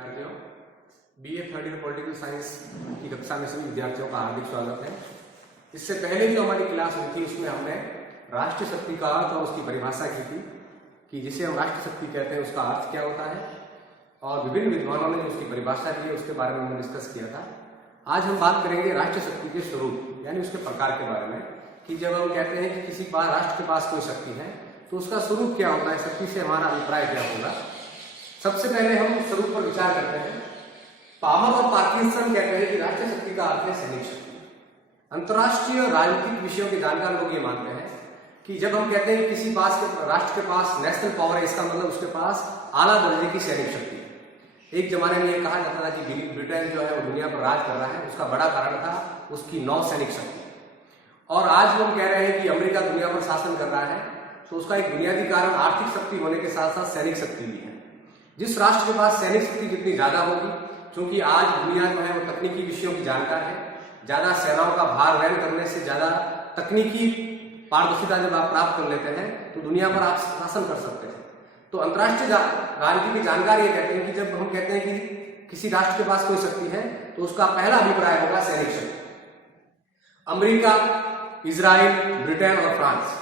विद्यार्थियों, BA third year political science की कक्षा में सभी विद्यार्थियों का हार्दिक स्वागत है। इससे पहले जो हमारी क्लास हुई थी उसमें हमने राष्ट्रीय शक्ति का अर्थ और उसकी परिभाषा की थी कि जिसे हम राष्ट्रीय शक्ति कहते हैं उसका अर्थ क्या होता है, और विभिन्न विद्वानों ने उसकी परिभाषा दी है उसके बारे में हमने डिस्कस किया था। आज हम बात करेंगे राष्ट्रीय शक्ति के स्वरूप यानी उसके प्रकार के बारे में कि जब हम कहते हैं कि किसी राष्ट्र के पास कोई शक्ति है तो उसका स्वरूप क्या होता है, शक्ति से हमारा अभिप्राय क्या होगा। सबसे पहले हम स्वरूप पर विचार करते हैं। पामर और पार्किंसन कहते हैं कि राष्ट्रीय शक्ति का अर्थ है सैनिक शक्ति। अंतर्राष्ट्रीय राजनीतिक विषयों के जानकार लोग ये मानते हैं कि जब हम कहते हैं किसी राष्ट्र के पास नेशनल पावर है, इसका मतलब उसके पास आला दर्जे की सैनिक शक्ति है। एक जमाने में यह कहा जाता था कि ब्रिटेन जो है वो दुनिया पर राज कर रहा है, उसका बड़ा कारण था उसकी नौ सैनिक शक्ति। और आज हम कह रहे हैं कि अमेरिका दुनिया पर शासन कर रहा है, तो उसका एक बुनियादी कारण आर्थिक शक्ति होने के साथ साथ सैनिक शक्ति भी है। जिस राष्ट्र के पास सैनिक शक्ति जितनी ज्यादा होगी, क्योंकि आज दुनिया जो है वो तकनीकी विषयों की जानकार है, ज्यादा सेनाओं का भार वहन करने से ज्यादा तकनीकी पारदर्शिता जब आप प्राप्त कर लेते हैं तो दुनिया पर आप शासन कर सकते हैं। तो अंतर्राष्ट्रीय राजनीति के जानकार ये कहते हैं कि जब हम कहते हैं कि किसी राष्ट्र के पास कोई शक्ति है तो उसका पहला अभिप्राय होगा सैनिक शक्ति। अमेरिका, इजराइल, ब्रिटेन और फ्रांस,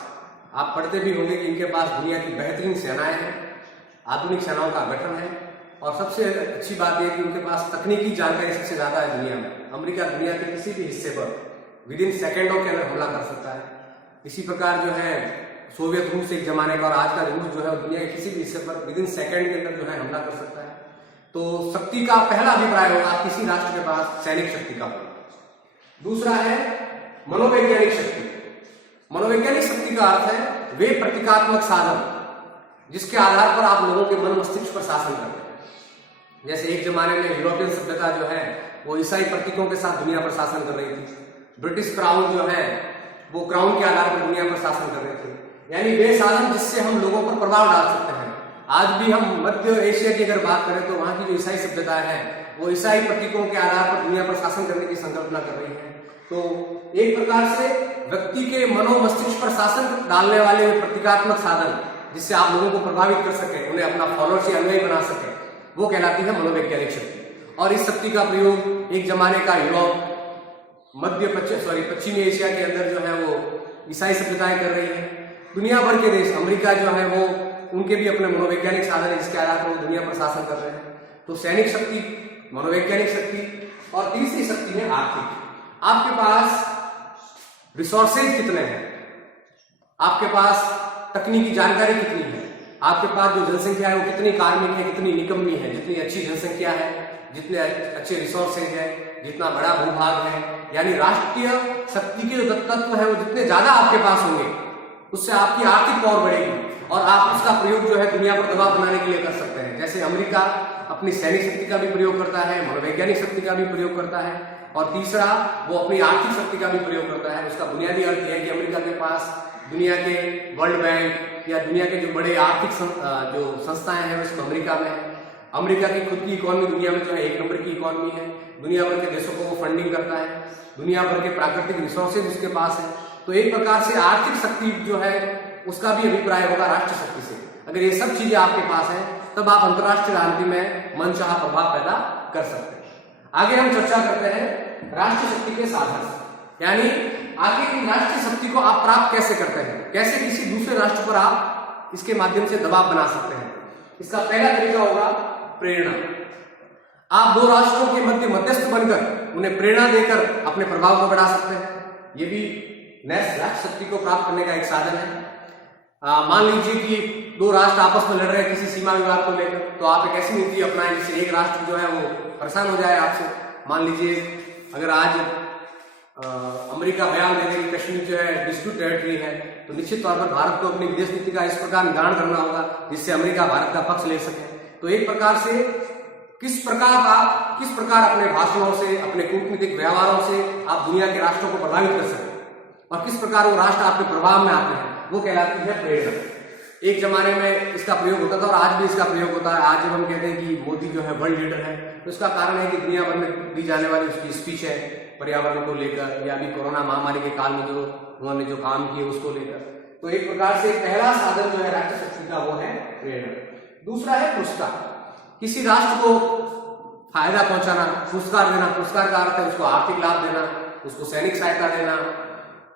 आप पढ़ते भी होंगे कि इनके पास दुनिया की बेहतरीन सेनाएं हैं, आधुनिक सेनाओं का गठन है, और सबसे अच्छी बात यह कि उनके पास तकनीकी जानकारी सबसे ज्यादा है दुनिया में। अमेरिका दुनिया के किसी भी हिस्से पर विदिन सेकेंडों के अंदर हमला कर सकता है। इसी प्रकार जो है सोवियत रूस एक जमाने का, और आज का रूस जो है दुनिया के किसी भी हिस्से पर विदिन सेकेंड के अंदर जो है हमला कर सकता है। तो शक्ति का पहला अभिप्राय होगा किसी राष्ट्र के पास सैनिक शक्ति का। दूसरा है मनोवैज्ञानिक शक्ति। मनोवैज्ञानिक शक्ति का अर्थ है वे प्रतीकात्मक साधन जिसके आधार पर आप लोगों के मन मस्तिष्क पर शासन करते हैं। जैसे एक जमाने में यूरोपियन सभ्यता जो है वो ईसाई प्रतीकों के साथ दुनिया पर शासन कर रही थी। ब्रिटिश क्राउन जो है वो क्राउन के आधार पर दुनिया पर शासन कर रहे थे, यानी वे साधन जिससे हम लोगों पर प्रभाव डाल सकते हैं। आज भी हम मध्य एशिया की अगर बात करें तो वहां की जो ईसाई सभ्यता है वो ईसाई प्रतीकों के आधार पर दुनिया पर शासन करने की संकल्पना कर रही है। तो एक प्रकार से व्यक्ति के मनो मस्तिष्क पर शासन डालने वाले प्रतीकात्मक साधन जिससे आप लोगों को प्रभावित कर सके, उन्हें अपना फॉलोअर या अनुयायी बना सके, वो कहलाती है मनोवैज्ञानिक शक्ति। और इस शक्ति का प्रयोग एक जमाने का यूरोप, पश्चिमी एशिया के अंदर जो है वो ईसाई सभ्यताएं कर रही है। दुनिया भर के देश, अमेरिका जो है वो उनके भी अपने मनोवैज्ञानिक साधन है जिसके आधार पर वो दुनिया पर शासन कर रहे हैं। तो सैनिक शक्ति, मनोवैज्ञानिक शक्ति, और तीसरी शक्ति है आर्थिक। आपके पास रिसोर्सेज कितने हैं, आपके पास तकनीकी जानकारी कितनी है, आपके पास जो जनसंख्या है वो कितनी कार्मिक है, कितनी निकम्मी है। जितनी अच्छी जनसंख्या है, जितने अच्छे रिसोर्सेज है, जितना बड़ा भूभाग है, यानी राष्ट्रीय शक्ति के जो तत्व है वो जितने ज्यादा आपके पास होंगे उससे आपकी आर्थिक पावर बढ़ेगी और आप उसका प्रयोग जो है दुनिया पर दबाव बनाने के लिए कर सकते हैं। जैसे अमेरिका अपनी सैनिक शक्ति का भी प्रयोग करता है, मनोवैज्ञानिक शक्ति का भी प्रयोग करता है, और तीसरा वो अपनी आर्थिक शक्ति का भी प्रयोग करता है। उसका बुनियादी अर्थ यह है कि अमेरिका के पास दुनिया के वर्ल्ड बैंक या दुनिया के जो बड़े आर्थिक जो संस्थाएं हैं उसमें अमेरिका में है। अमेरिका की खुद की इकोनॉमी दुनिया में जो है एक नंबर की इकोनॉमी है, दुनिया भर के देशों को वो फंडिंग करता है, दुनिया भर के प्राकृतिक रिसोर्सेज उसके पास है। तो एक प्रकार से आर्थिक शक्ति जो है उसका भी अभिप्राय होगा राष्ट्रीय शक्ति से। अगर ये सब चीजें आपके पास है तब आप अंतर्राष्ट्रीय राजनीति में मनचाहा प्रभाव पैदा कर सकते हैं। आगे हम चर्चा करते हैं राष्ट्रीय शक्ति के साधन, यानी आखिर राष्ट्रीय शक्ति को आप प्राप्त कैसे करते हैं, कैसे किसी दूसरे राष्ट्र पर आप इसके माध्यम से दबाव बना सकते हैं। इसका पहला तरीका होगा प्रेरणा। आप दो राष्ट्रों के मध्य मध्यस्थ बनकर उन्हें प्रेरणा देकर अपने प्रभाव को बढ़ा सकते हैं। ये भी राष्ट्र शक्ति को प्राप्त करने का एक साधन है। मान लीजिए कि दो राष्ट्र आपस में लड़ रहे हैं किसी सीमा विवाद को लेकर, तो आप एक ऐसी नीति अपनाएं जिससे एक राष्ट्र जो है वो परेशान हो जाए आपसे। मान लीजिए अगर आज अमेरिका बयान दे दे कि कश्मीर जो है डिस्प्यूट टेरिटरी है, तो निश्चित तौर पर भारत को अपनी विदेश नीति का इस प्रकार निर्धारण करना होगा जिससे अमेरिका भारत का पक्ष ले सके। तो एक प्रकार से किस प्रकार अपने भाषणों से, अपने कूटनीतिक व्यवहारों से आप दुनिया के राष्ट्रों को प्रभावित कर सकते हैं और किस प्रकार वो राष्ट्र आपके प्रभाव में आते हैं, वो कहलाती है प्रेरणा। एक जमाने में इसका प्रयोग होता था और आज भी इसका प्रयोग होता है। आज जब हम कहते हैं कि मोदी जो है वर्ल्ड लीडर है तो इसका कारण है कि दुनिया भर में दी जाने वाली उसकी स्पीच है पर्यावरण को लेकर, या अभी कोरोना महामारी के काल में जो उन्होंने जो काम किए उसको लेकर। तो एक प्रकार से पहला साधन जो है राष्ट्रीय शक्ति का वो है प्रेरणा। दूसरा है पुरस्कार। किसी राष्ट्र को फायदा पहुंचाना, पुरस्कार देना, पुरस्कार का अर्थ है उसको आर्थिक लाभ देना, उसको सैनिक सहायता देना,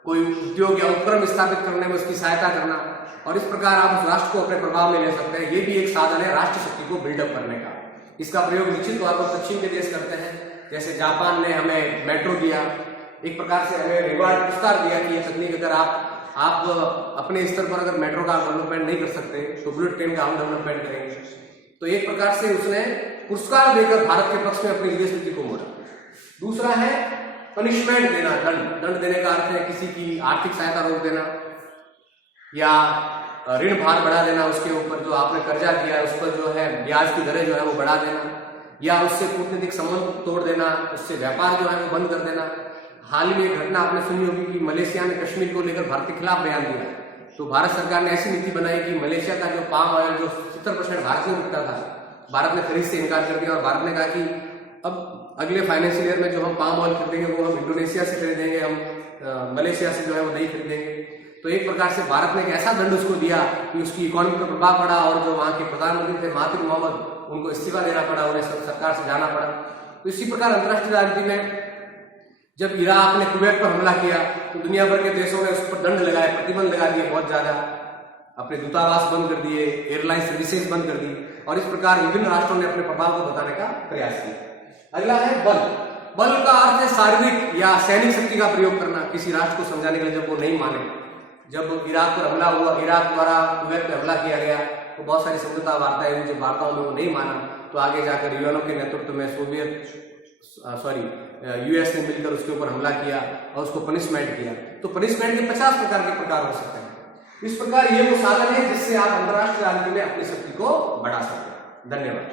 कोई उद्योग या उपक्रम स्थापित करने में उसकी सहायता करना, और इस प्रकार आप उस राष्ट्र को अपने प्रभाव में ले सकते हैं। ये भी एक साधन है राष्ट्र शक्ति को बिल्डअप करने का। इसका प्रयोग निश्चित तौर पर पश्चिम के देश करते हैं, जैसे जापान ने हमें मेट्रो दिया, एक प्रकार से हमें रिवार्ड पुरस्कार दिया कि ये तकनीक अगर आप अपने स्तर पर अगर मेट्रो का डेवलपमेंट नहीं कर सकते तो बुलेट ट्रेन का हम डेवलपमेंट करेंगे। तो एक प्रकार से उसने पुरस्कार देकर भारत के पक्ष में अपनी विदेश नीति को मोड़ा। दूसरा है पनिशमेंट देना, दंड देने का अर्थ है किसी की आर्थिक सहायता रोक देना या ऋण भार बढ़ा देना, उसके ऊपर जो आपने कर्जा दिया है उस पर जो है ब्याज की दरें जो है वो बढ़ा देना, या उससे कूटनीतिक संबंध तोड़ देना, उससे व्यापार जो है वो बंद कर देना। हाल ही में एक घटना आपने सुनी होगी कि मलेशिया ने कश्मीर को लेकर भारत के खिलाफ बयान दिया, तो भारत सरकार ने ऐसी नीति बनाई कि मलेशिया का जो पाम ऑयल जो 70% भारत में बिकता था, भारत ने खरीद से इनकार कर दिया और भारत ने कहा कि अब अगले फाइनेंशियल ईयर में जो हम पाम ऑयल खरीदेंगे वो हम इंडोनेशिया से खरीदेंगे, हम मलेशिया से जो है वो नहीं खरीदेंगे। तो एक प्रकार से भारत ने एक ऐसा दंड उसको दिया कि उसकी इकोनॉमी पर प्रभाव पड़ा और जो वहाँ के प्रधानमंत्री थे महातिर मोहम्मद, उनको इस्तीफा देना पड़ा, उन्हें सरकार से जाना पड़ा। तो इसी प्रकार अंतर्राष्ट्रीय राजनीति में जब इराक ने कुवैत पर हमला किया तो दुनिया भर के देशों ने उस पर दंड लगाए, प्रतिबंध लगा दिए बहुत ज्यादा, अपने दूतावास बंद कर दिए, एयरलाइन सर्विसेज बंद कर दी, और इस प्रकार विभिन्न राष्ट्रों ने अपने प्रभाव को बताने का प्रयास किया। अगला है बल। बल का अर्थ है शारीरिक या सैनिक शक्ति का प्रयोग करना किसी राष्ट्र को समझाने के लिए जब वो नहीं माने। जब इराक पर हमला हुआ, इराक द्वारा कुवैत पर हमला किया गया तो बहुत सारी समझौता वार्ताएं हुई, जब वार्ताओं में वो नहीं माना तो आगे जाकर यूएनओ के नेतृत्व में यूएस ने मिलकर उसके ऊपर हमला किया और उसको पनिशमेंट किया। तो पनिशमेंट के 50 प्रकार के प्रकार हो सकते हैं। इस प्रकार ये वो साधन है जिससे आप अंतर्राष्ट्रीय राजनीति में अपनी शक्ति को बढ़ा सकते हैं। धन्यवाद।